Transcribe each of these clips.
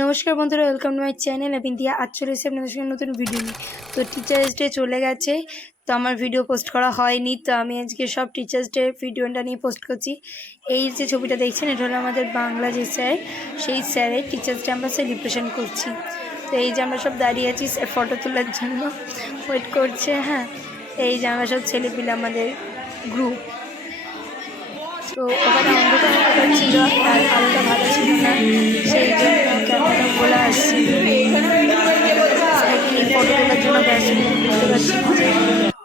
নমস্কার বন্ধুরা welcome to my channel আমি দিয়া আজ চলে এসেছি আপনাদের সঙ্গে নতুন ভিডিও নিয়ে। তো টিচার্স ডে চলে গেছে, তো আমার ভিডিও পোস্ট করা হয়নি, তো আমি আজকে সব টিচার্স ডে ভিডিওটা নিয়ে পোস্ট করছি। এই যে ছবিটা দেখছেন, এটা হলো আমাদের বাংলা যে স্যার সেই স্যারের টিচার্স ডে আমরা সেলিব্রেশন করছি। তো এই যে আমরা সব দাঁড়িয়ে আছি স্যার ফটো তোলার জন্য। ওয়েট করছে হ্যাঁ এই যে আমরা সব ছেলেপিলে আমাদের গ্রুপ তো ওখানে অন্ধকার অন্ধকার ছিল, আর আলোটা ভালো ছিল না। সেই জন্য ক্যামেরাটা বলে আসছি ফটো তোলার জন্য ব্যস্ত বুঝতে পারছি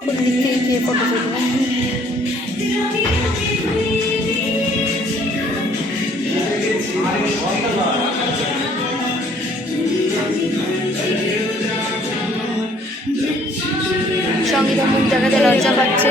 কোন গিয়ে ফটো তুলবো। সঙ্গীতা মুখ দেখাতে লজ্জা পাচ্ছে।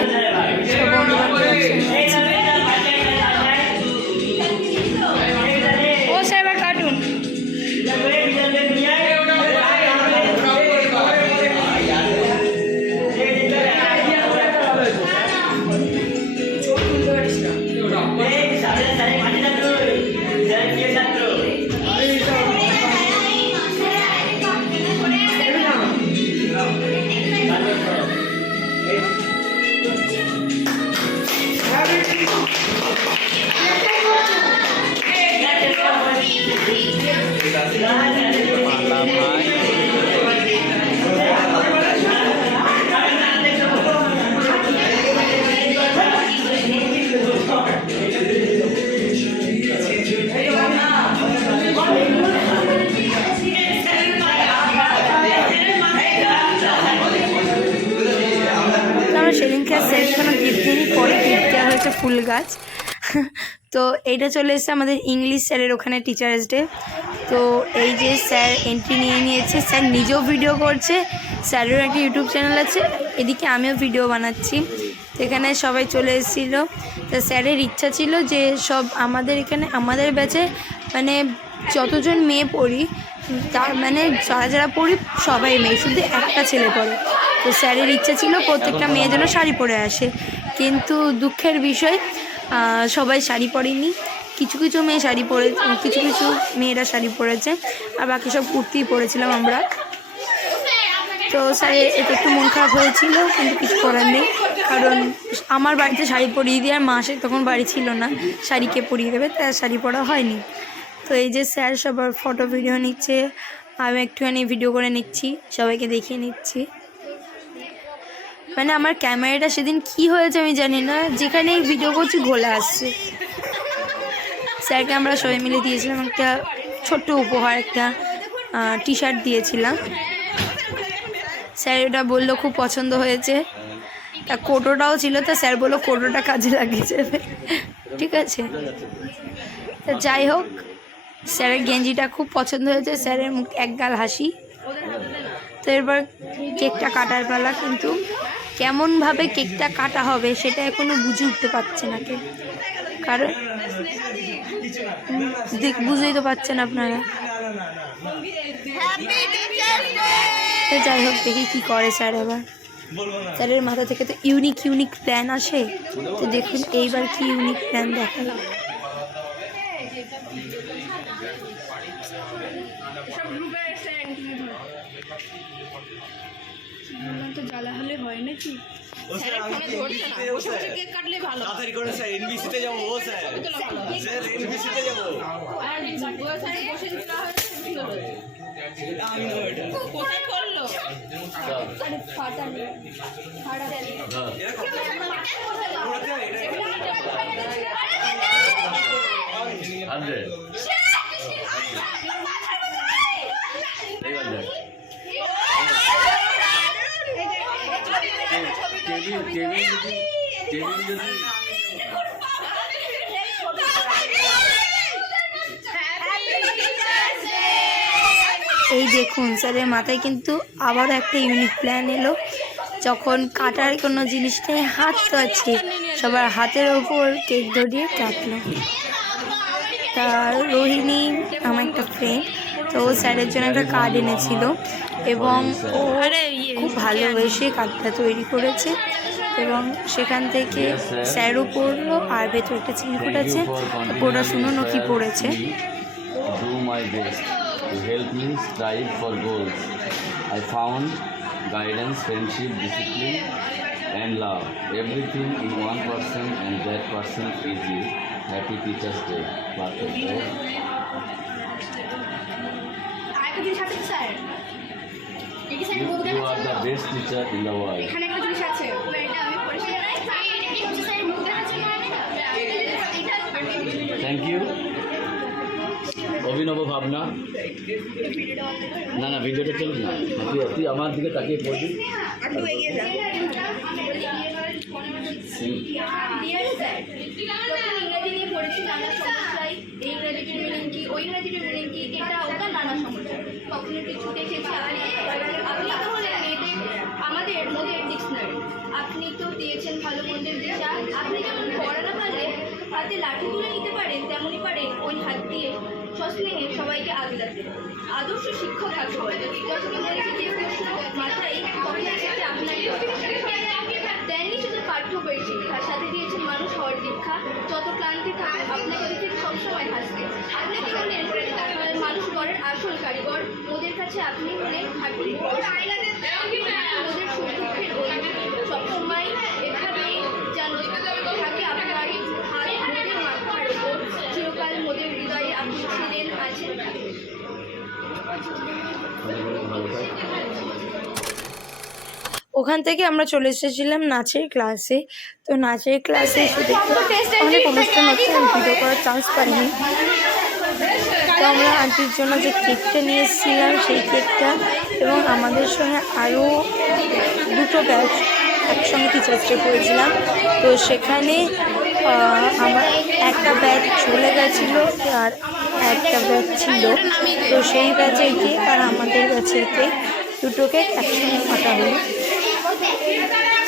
তো এইটা চলে এসেছে আমাদের ইংলিশ স্যারের ওখানে টিচার্স ডে তো এই যে স্যার এন্ট্রি নিয়ে নিয়েছে, স্যার নিজেও ভিডিও করছে, স্যারেরও একটা ইউটিউব চ্যানেল আছে, এদিকে আমিও ভিডিও বানাচ্ছি। তো এখানে সবাই চলে এসেছিল। তো স্যারের ইচ্ছা ছিল যে সব আমাদের এখানে, আমাদের ব্যাচে মানে যতজন মেয়ে পড়ি, তার মানে যারা যারা পড়ি সবাই মেয়ে, শুধু একটা ছেলে পড়ে। তো স্যারের ইচ্ছা ছিল প্রত্যেকটা মেয়ে যেন শাড়ি পরে আসে। কিন্তু দুঃখের বিষয় সবাই শাড়ি পরেনি কিছু কিছু মেয়ে শাড়ি পরে, কিছু কিছু মেয়েরা শাড়ি পরেছে, আর বাকি সব কুর্তিই পরেছিলাম আমরা। তো স্যার, এটা একটু মন খারাপ হয়েছিল, কিন্তু কিছু করার নেই। কারণ আমার বাড়িতে শাড়ি পরিয়ে দিয়ে আর মাসে তখন বাড়ি ছিল না, শাড়িকে পরিয়ে দেবে, তাই শাড়ি পরা হয়নি। তো এই যে স্যার সবার ফটো ভিডিও নিচ্ছে, আমি একটুখানি ভিডিও করে নিচ্ছি, সবাইকে দেখিয়ে নিচ্ছি। মানে আমার ক্যামেরাটা সেদিন কি হয়েছে আমি জানি না, যেখানেই ভিডিও করছি ঘোলা আসছে। স্যারকে আমরা সবাই মিলে দিয়েছিলাম একটা ছোট্ট উপহার, একটা টি শার্ট দিয়েছিলাম। স্যার এটা বলল খুব পছন্দ হয়েছে। তা কোটোটাও ছিল, তা স্যার বলল কোটোটা কাজে লাগিয়ে যাবে ঠিক আছে। তা যাই হোক, স্যারের গেঞ্জিটা খুব পছন্দ হয়েছে, স্যারের মুখ একগাল হাসি। তো এরপর কেকটা কাটার পালা কিন্তু কেমনভাবে কেকটা কাটা হবে সেটা এখনও বুঝে উঠতে পারছে না কেউ। কারণ দেখ, বুঝতেই তো পারছেন আপনারা। তো যাই হোক, দেখি কি করে স্যার এবার। স্যারের মাথা থেকে তো ইউনিক ইউনিক প্ল্যান আসে। তো দেখুন, এইবার কি ইউনিক প্ল্যান দেখাল। নাকি তাড়াতাড়ি করে স্যার এনবিসিতে যাব ও স্যার স্যার এনবিসিতে যাব আমি কোথায় করল এইবার দেখ টেবিল টেবিল যদি টেবিল যদি এই দেখুন স্যারের মাথায় কিন্তু আবার একটা ইউনিক প্ল্যান এলো। যখন কাটার কোনো জিনিস নেই হাত তো আছে সবার হাতের ওপর কেক ধরিয়ে কাটলো। তা রোহিণী আমার একটা ফ্রেন্ড তো ও স্যারের জন্য একটা কার্ড এনেছিল। এবং ও খুব ভালোবেসে কার্ডটা তৈরি করেছে এবং সেখান থেকে স্যারও পড়ল আর ভেতরে একটা চিনকুট আছে পড়াশুনো কি পড়েছে দু my best to help me strive for goals. I found guidance, friendship, discipline, and love. Everything in one person, and that person is you. Happy Teachers Day. Perfect. You, are the best teacher in the world. এখানে একটা জিনিস আছে। Thank you অভিনব ভাবনা। না না ভিডিওটা চলুক না। তুই তুই আমার দিকে তাকিয়ে পড়বি। ইংরেজিটির মিনিং কি ওই ইংরেজিটির মিনিং কি এটা ওটা নানা সমস্যা কখনো কিছু দেখেছি আপনি দিয়েছেন ভালো মন্দের দিশা। আপনি যেমন পড়া না পারলে হাতে লাঠি তুলে নিতে পারেন তেমনই পারেন ওই হাত দিয়ে। সস্নেহে সবাইকে আগলাতে আদর্শ শিক্ষক যখন ইংরেজি প্রশ্ন মাথায় তখন এসেছে আপনার দেননি শুধু পাঠ্য বই শিক্ষা সাথে দিয়েছেন মানুষ হওয়ার দীক্ষা। যত ক্লান্তি থাকে আপনাকে দেখে সবসময় হাসতে আপনি কি হলেন মানুষ গড়ের আসল কারিগর? ওদের কাছে আপনি হলেন খাঁটি ওদের সুখ দুঃখের সবসময় ওখান থেকে আমরা চলে এসেছিলাম নাচের ক্লাসে তো নাচের ক্লাসে এসে অনেক অনুষ্ঠান হচ্ছে, আমি ভিডিও করার চান্স পাইনি। তো আমরা আন্টির জন্য যে কেকটা নিয়ে এসেছিলাম, সেই কেকটা এবং আমাদের সঙ্গে আরও দুটো ব্যাচ একসঙ্গে টিচার্স ডে করেছিলাম। তো সেখানে আমার একটা ব্যাচ চলে গেছিল আর একটা ব্যাচ ছিল। তো সেই ব্যাচের কেক আর আমাদের ব্যাচের কেক দুটো কেক একসঙ্গে কাটা হলো।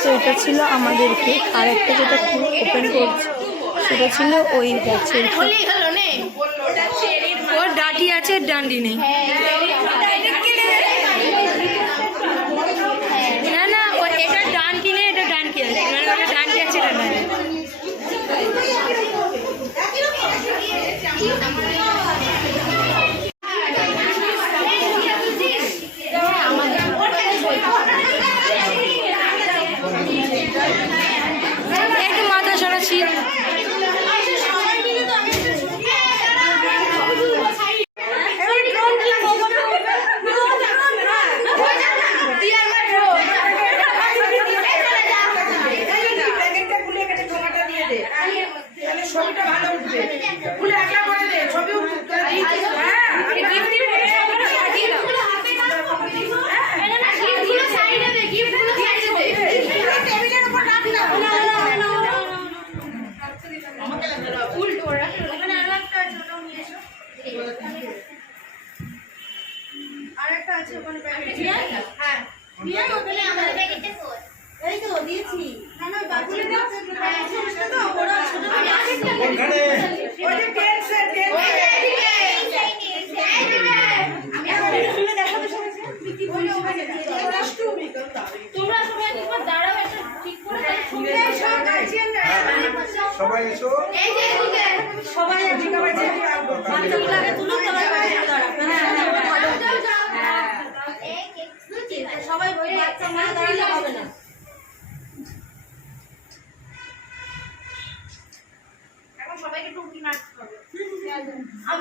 তো এটা ছিল আমাদের কেক আর একটা যেটা ওপেন করছি, সেটা ছিল ওই কেক ওর ডাটি আছে ডান্ডি নেই। না না এটা আছে। মানে আছে একটু মাথা সরাচ্ছি ছবিটা ভালো উঠবে খুলে একলা করে দে ছবি উঠবে হ্যাঁ আমি gift দিব, ছবিটা টেবিলের উপর রাখ না ওখানে আরও একটা আছে, ওটাও নিয়ে এসো। আরেকটা আছে ওখানে প্যাকেট হ্যাঁ দিয়ে ওখানে আমাদের এই তো দিয়েছি না না বাবুলে দাও হ্যাঁ সমস্যা তো ওরা ছোট কোনখানে ওই যে টেন সেট টেন আমি এখন খুলে দেখাবো সবাইকে কি বলে ওখানে ক্লাস 2 তোমরা সবাই একবার দাঁড়াও একটা ঠিক করে খুলে সব গার্জিয়ান সবাই এসো এই যে এদিকে সবাই একদিকে বাজে বাচ্চাগুলো আগে তুলুক তারপর বাচ্চাগুলো দাঁড়াবে হ্যাঁ হ্যাঁ সবাই বই বাচ্চা মানে দাঁড়ালে হবে না এখন সবাইকে টুকি নাচতে হবে আমি এই তোমরা এসো জীবনের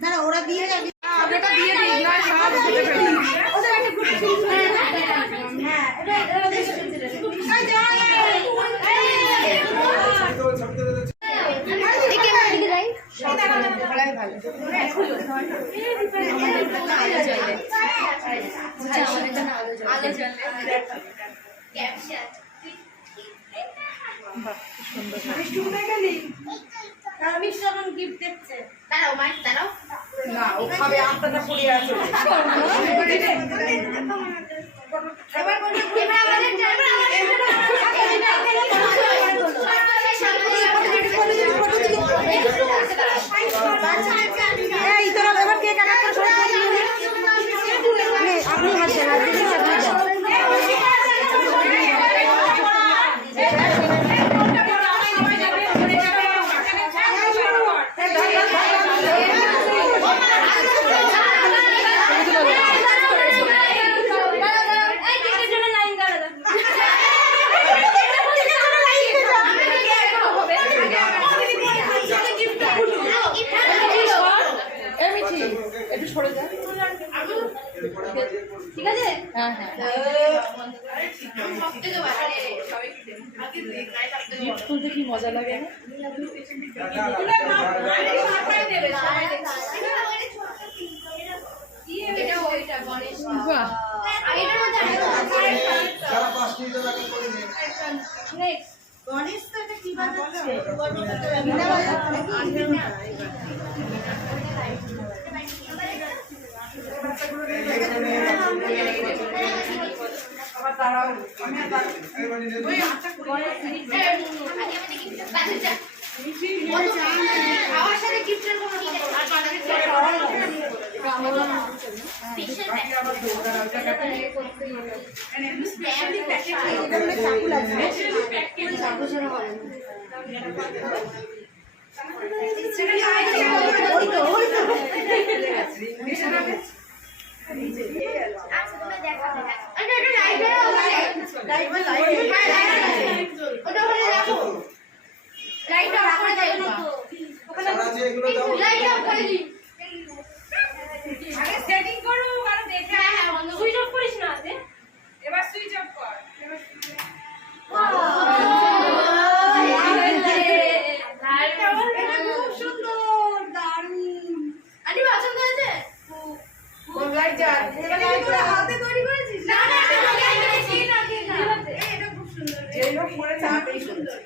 দাঁড়া, ওরা দিয়ে যাবে। আপনারটা দিয়ে দিই না সব দিতে পারি হ্যাঁ এটা এটা দেখে শুনতে এই যা আমি যখন গিফট দেখছে দাঁড়াও মাই দাঁড়াও। না ও খাবে আমটাটা পড়ে আছে। এবার বলবে এবার আমাদের তোরা এবার কে কাটা করে সব আপনি হাসেন আর দিদি আপনি যান ঠিক আছে তুলতে কি মজা লাগে না এটা ওইটা গণেশ বাহ গণেশ তো এটা কি বাজাচ্ছে বিনা বাজাচ্ছে আবার দাঁড়াও আমি আচ্ছা সাথে গিফটের কোনো এটা মানে চাকু লাগবে চাকু ছাড়া হবে না ওই তো ওই তো ড্রাইভার লাইট সেটিং করো আর দেখে সুইচ অফ করিস না এবার সুইচ অফ কর খুব সুন্দর দারুণ আন্টি পছন্দ হয়েছে কোন লাইট জ্বাল এবার লাইট তোরা হাতে তৈরি করেছিস না না না না না না না এটা খুব সুন্দর যেই হোক মনে চাপেই সুন্দর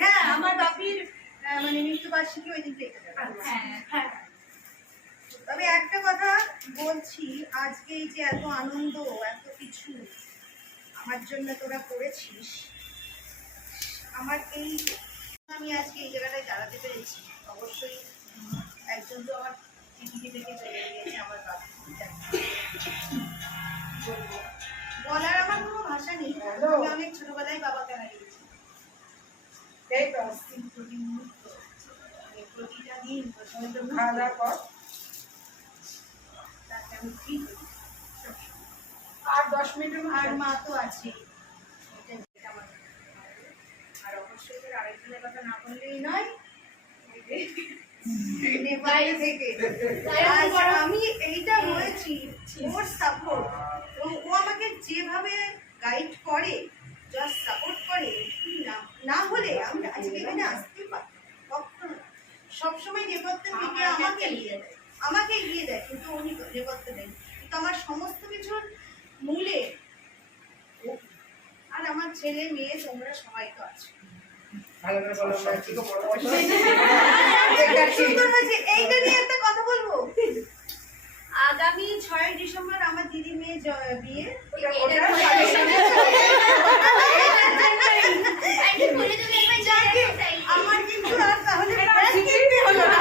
হ্যাঁ মানে দিনকে তবে একটা কথা বলছি, আজকে এই যে এত আনন্দ, এত কিছু আমার জন্য তোরা করেছিস আমার এই, আমি আজকে এই জায়গাটায় দাঁড়াতে পেরেছি। অবশ্যই একজন তো আমার টিভিকে দেখে চলে গিয়েছে আমার বাবা বলার আমার কোনো ভাষা নেই। আমি অনেক ছোটবেলায় বাবাকে হারিয়েছি। এই তো। প্রতি মুহূর্ত মানে প্রতিটা দিন খাওয়া দাওয়া কর। তাতে আমি ফিল আর দশ মিনিটের আর মা তো আছে। আর অবশ্যই আরেকজনের কথা না বললেই নয়। আমি এইটা বলেছি ওর সাপোর্ট এবং ও আমাকে যেভাবে গাইড করে জাস্ট সাপোর্ট করে না না হলে আমি আজকে এখানে আসতে পারতাম কখনো সবসময় নেপথ্যের দিকে আমাকে এগিয়ে দেয়। আমাকে এগিয়ে দেয় কিন্তু উনি নেপথ্য দেয় কিন্তু আমার সমস্ত কিছুর মূলে আর আমার ছেলে মেয়ে তোমরা সবাই তো আছো। ভালো করে বলো আমরা কি? সুন্দর হয়েছে। এইটা নিয়ে একটা কথা বলব? আগামী ছয় ডিসেম্বর আমার দিদি মেয়ে বিয়ে। আমার কিন্তু আর তাহলে হলো না।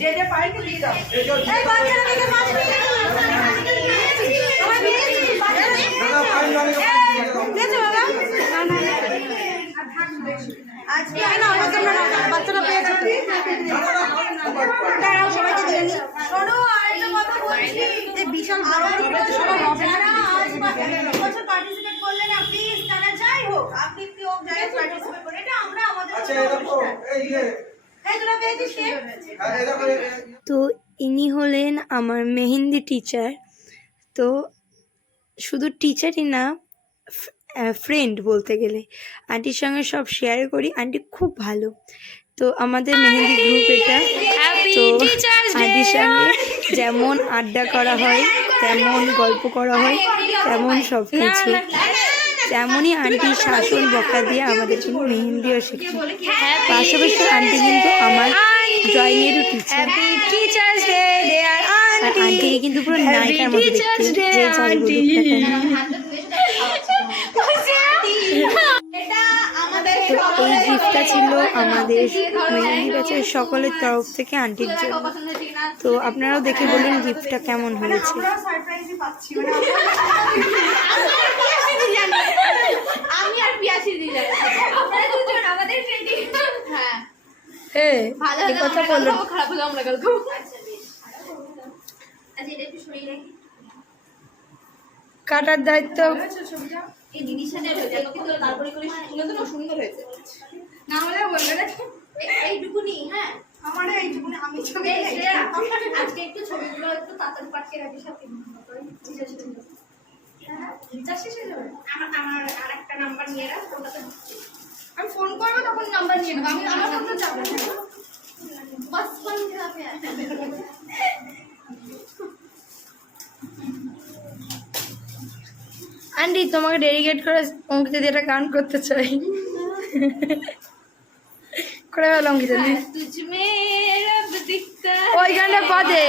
যে যে পাইনি দিয়ে দাও এই বাচ্চারা থেকে মাছ নিয়ে গেল। আমার দিয়েছি, বাচ্চারা দিয়েছ বাবা? আজকে না আমাকে না বাচ্চারা পেয়েছে দাঁড়াও সবাইকে দিয়ে নি শোনো আরেকটা কথা বলছি। এই বিশাল বড় বড় সবাই হবে না আজ বছর পার্টিসিপেট করলে না প্লিজ তারা যাই হোক আপনি কি হোক যাই পার্টিসিপেট করে এটা আমরা আমাদের আচ্ছা এরকম এই যে এই তোরা পেয়েছিস কে? তো ইনি হলেন আমার মেহেন্দি টিচার তো শুধু টিচারই না ফ্রেন্ড বলতে গেলে। আন্টির সঙ্গে সব শেয়ার করি। আন্টি খুব ভালো। তো আমাদের মেহেন্দি গ্রুপ এটা। তো আন্টির সঙ্গে যেমন আড্ডা করা হয় তেমন গল্প করা হয় তেমন সব কিছু। তেমনই আন্টির শাসন বকা দিয়ে আমাদের কিন্তু মেহেন্দিও শেখায় পাশাপাশি আন্টি কিন্তু আমার ড্রয়িংয়েরও টিচার আর আন্টিকে কিন্তু পুরো নায়িকার মতো দেখতে। যে যাই বলুক না কেন। এটা আমাদের তো এই গিফটটা ছিল আমাদের মেহেন্দি ব্যাচের সকলের তরফ থেকে আন্টির জন্য। তো আপনারাও দেখে বলুন গিফটটা কেমন হয়েছে। মানে আমি আর পিয়াসি দিলে আপনারা দুজন আমাদের হ্যাঁ। হ্যাঁ এই কথা খারাপ হলে আমরা আচ্ছা কাটার দায়িত্ব এই দিদির সাথে দেখতে তো তারপরে করে তো সুন্দর হয়েছে। না হলে বলবে না। এইটুকুনি হ্যাঁ। আমার এইটুকুনি আমি ছবি আজকে একটু ছবিগুলো একটু তাড়াতাড়ি পাঠিয়ে রাখি সাথে হয়ে আমি ফোন করব তখন নাম্বার নিয়ে নেব। আমি আমার ফোন তো যাব বাস ফোন আন্টি তোমাকে ডেডিকেট করে অঙ্কিতা দিয়ে একটা গান করতে চাই করে গেল অঙ্কিতা দি तुझ में रब दिखता ওই গানটা বাদে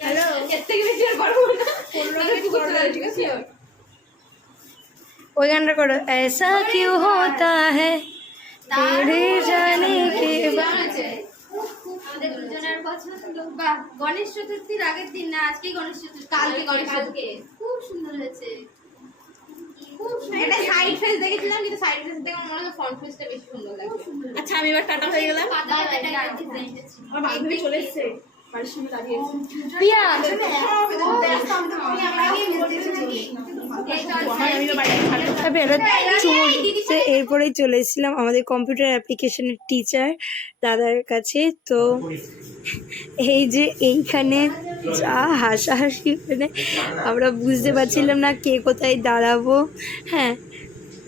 হ্যালো এর থেকে বেশি আর পারবো না পনেরো একটু করতে পারি ঠিক আছে ওই গানটা করো ऐसा क्यों होता है तेरे जाने के बाद আমাদের দুজনের পছন্দ বা গণেশ চতুর্থীর আগের দিন না আজকেই গণেশ চতুর্থী কালকে গণেশ খুব সুন্দর হয়েছে। এটা সাইড ফেস দেখেছিলাম কিন্তু সাইড ফেস দেখে মনে হয় ফ্রন্ট ফেসটা বেশি সুন্দর লাগে আচ্ছা আমি এবার টাটা হয়ে গেলাম। আমার বান্ধবী চলে এসেছে। এরপরেই চলে এসেছিলাম আমাদের কম্পিউটার অ্যাপ্লিকেশনের টিচার দাদার কাছে। তো এই যে এইখানে যা হাসাহাসি মানে আমরা বুঝতে পারছিলাম না কে কোথায় দাঁড়াবো। হ্যাঁ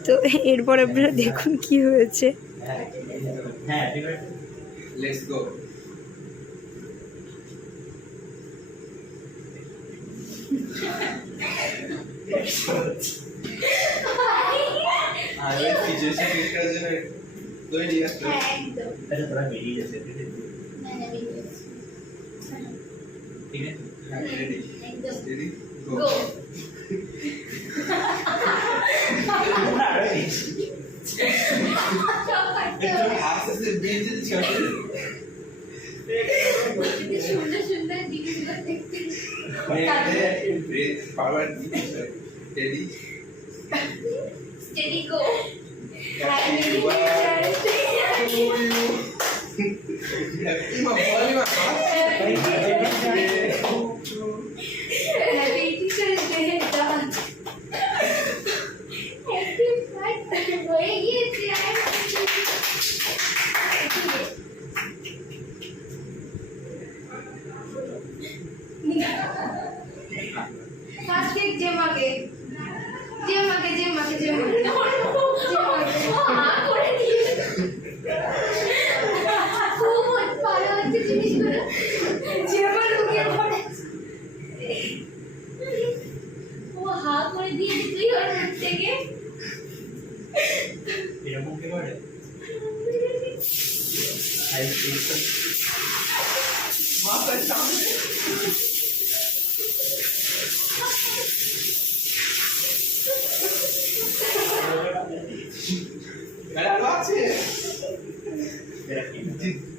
তো এরপর আপনারা দেখুন কি হয়েছে। লেটস গো हाँ, अरे पीछे से किस का जो है दो ही दिया तो। अच्छा थोड़ा मेरी जैसे दे दे मैंने भी ठीक है? हाँ रेडी रेडी गो गो ना रेडी एकदम हाथ से बीच से छोड़ सुंदर सुंदर दिखने लगते May steady. Steady go. Happy birthday to you. Happy birthday.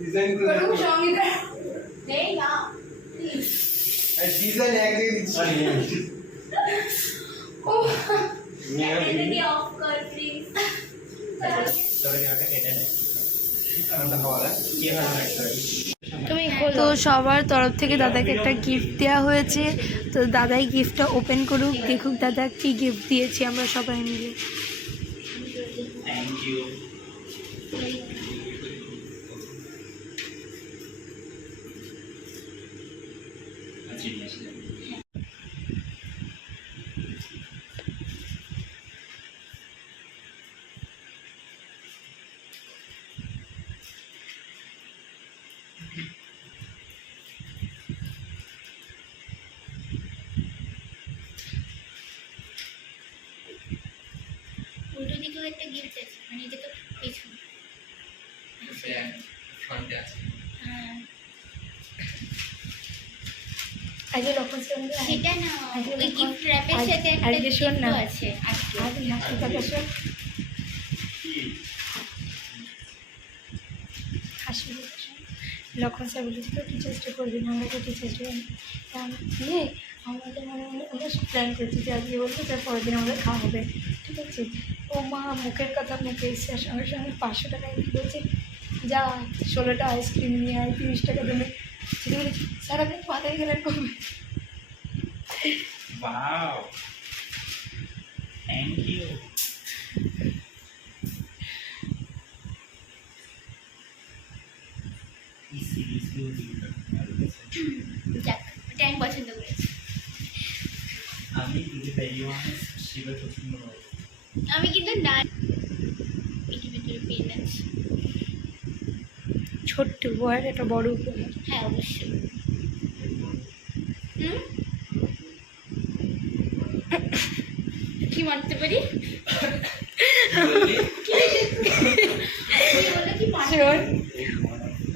Design করে ওরকম সঙ্গীতা নেই না ডিজাইন এক জায়গায় দিচ্ছি। ও এটা অফ কর প্লিজ তো সবার তরফ থেকে দাদাকে একটা গিফট দেওয়া হয়েছে। তো দাদাই গিফটটা ওপেন করুক দেখুক দাদা কি গিফট দিয়েছি আমরা সবাই মিলে। দিকেও একটা গিফট আছে মানে এটা তো পেছনে। ফ্রন্টে আছে। হ্যাঁ। আগে লক্ষণ সেটা না ওই গিফট র্যাপের সাথে একটা আগে শোন না। আছে আজকে। লক্ষণ স্যার বলেছিল টিচার্স ডে করবি না আমরা তো টিচার্স ডে দিয়ে আমাদের মানে আমরা প্ল্যান করছি যে আজকে বলব তার পরের দিন আমাদের খাওয়া হবে। ঠিক আছে? ও মা মুখের কথা মুখে এসে সঙ্গে সঙ্গে পাঁচশো টাকায় দিয়ে বলছে যা ষোলোটা আইসক্রিম নিয়ে আয় তিরিশ টাকা দেবে সেটা বলে স্যার আপনি মাথায় গেলেন কবে Wow. Thank you. এই সিরিজগুলো দিতে ভালো লাগছে। যাক ওটা আমি পছন্দ করেছি আমি যদি পছন্দ করি আমি কিন্তু না ভিতরে পেন আছে ছোট্ট উপহার একটা বড় উপহার। হ্যাঁ অবশ্যই। হুম? কি মানতে পারি?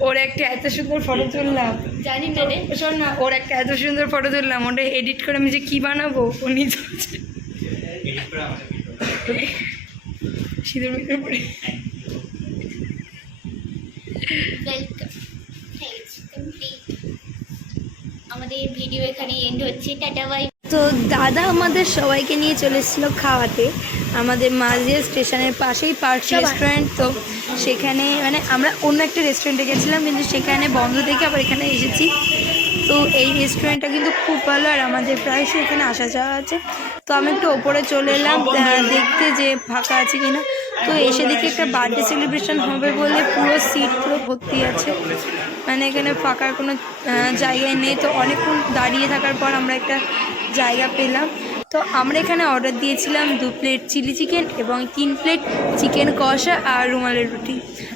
ওর একটা এত সুন্দর ফটো তুললাম। জানি না রে। শোন না ওর একটা এত সুন্দর ফটো তুললাম। ওটা এডিট করে আমি যে কী বানাবো ও নিজে করে সিঁদুর মিদুর পরে আমাদের ভিডিও এখানে এন্ড হচ্ছে। টাটা বাই তো দাদা আমাদের সবাইকে নিয়ে চলে এসেছিল খাওয়াতে। আমাদের মাঝিয়া স্টেশনের পাশেই পার্ক রেস্টুরেন্ট তো সেখানে মানে আমরা অন্য একটা রেস্টুরেন্টে গেছিলাম কিন্তু সেখানে বন্ধ থেকে আবার এখানে এসেছি। তো এই রেস্টুরেন্টটা কিন্তু খুব ভালো আর আমাদের প্রায়শই এখানে আসা যাওয়া আছে। তো আমি একটু ওপরে চলে এলাম দেখতে যে ফাঁকা আছে কিনা। তো এসে দেখি একটা বার্থডে সেলিব্রেশন হবে বলে পুরো সিট পুরো ভর্তি আছে। মানে এখানে ফাঁকার কোনো জায়গায় নেই। তো অনেকক্ষণ দাঁড়িয়ে থাকার পর আমরা একটা জায়গা পেলাম। তো আমরা এখানে অর্ডার দিয়েছিলাম দু প্লেট চিলি চিকেন এবং তিন প্লেট চিকেন কষা আর রুমালের রুটি।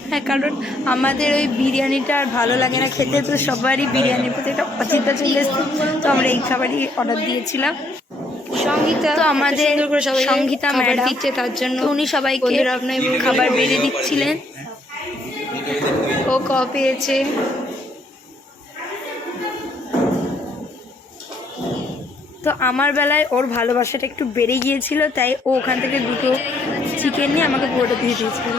হ্যাঁ কারণ আমাদের ওই বিরিয়ানিটা আর ভালো লাগে না খেতে তো সবারই বিরিয়ানির প্রতি একটা অচিন্তা চলে এসছে। তো আমরা এই খাবারই অর্ডার দিয়েছিলাম। সঙ্গীতা তো আমাদের সঙ্গীতা ম্যাডাম দিচ্ছে তার জন্য উনি সবাইকে খাবার বেড়ে দিচ্ছিলেন। ও ক পেয়েছে? তো আমার বেলায় ওর ভালোবাসাটা একটু বেড়ে গিয়েছিল, তাই ও ওখান থেকে দুটো চিকেন নিয়ে আমাকে পুরোটা দিয়ে দিয়েছিল।